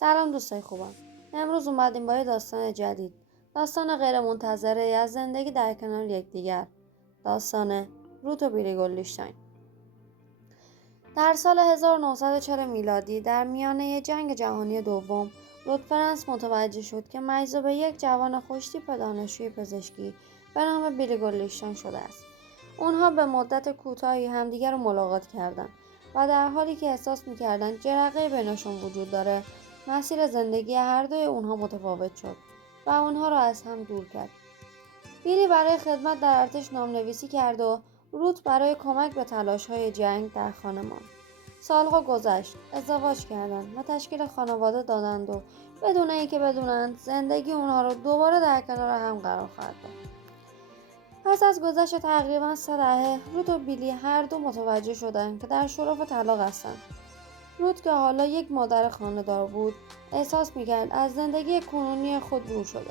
سلام دوستای خوبم. امروز اومدیم با یه داستان جدید. داستان غیر منتظره از زندگی در کنار یکدیگر. داستان روت و بیلی گلدشتاین. در سال 1940 میلادی در میانه جنگ جهانی دوم، رودفرانس متوجه شد که مجذوب یک جوان خوشتیپ دانشجوی پزشکی به نام بیلی گلدشتاین شده است. اونها به مدت کوتاهی همدیگر رو ملاقات کردند و در حالی که احساس می‌کردند جرقه بینشون وجود داره، مسیر زندگی هر دوی اونها متفاوت شد و اونها را از هم دور کرد. بیلی برای خدمت در ارتش نام‌نویسی کرد و روت برای کمک به تلاش‌های جنگ در خانه ماند. سالها گذشت، ازدواج کردند و تشکیل خانواده دادند و بدون اینکه بدونند زندگی اونها رو دوباره در کنار هم قرار خواهد داد. پس از گذشت تقریباً 3 دهه، روت و بیلی هر دو متوجه شدند که در شرف طلاق هستند. روت که حالا یک مادر خانه‌دار بود، احساس می‌کرد از زندگی کنونی خود دور شده،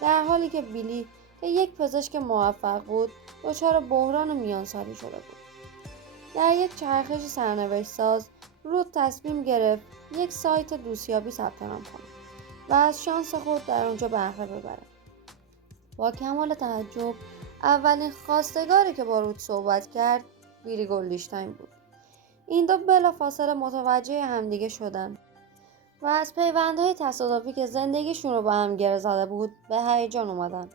در حالی که بیلی که یک پزشک موفق بود، دچار بحران میانسالی شده بود. در یک چرخش سرنوشت‌ساز، روت تصمیم گرفت یک سایت دوستیابی ثبت نام کند و از شانس خود در آنجا بهره ببرد. با کمال تعجب، اولین خواستگاری که با روت صحبت کرد، بیلی گلدشتاین بود. این دو بلافاصله متوجه همدیگه شدند و از پیوندهای تصادفی که زندگیشون رو با هم گره زده بود به هیجان اومدن.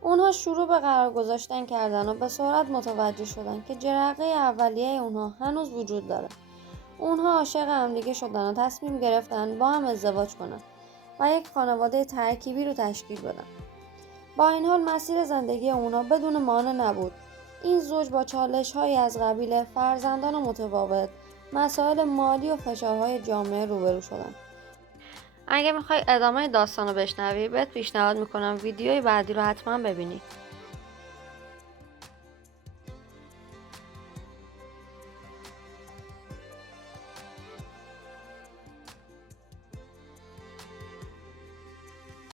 اونها شروع به قرار گذاشتن کردن و به سرعت متوجه شدن که جرقه اولیه اونها هنوز وجود داره. اونها عاشق همدیگه شدن و تصمیم گرفتن با هم ازدواج کنن و یک خانواده ترکیبی رو تشکیل بدن. با این حال مسیر زندگی اونها بدون مانع نبود. این زوج با چالش‌هایی از قبیل فرزندان متفاوت، مسائل مالی و فشارهای جامعه روبرو شدن. اگه میخوای ادامه داستان رو بشنوی، بهت پیشنهاد میکنم ویدیوی بعدی رو حتما ببینی.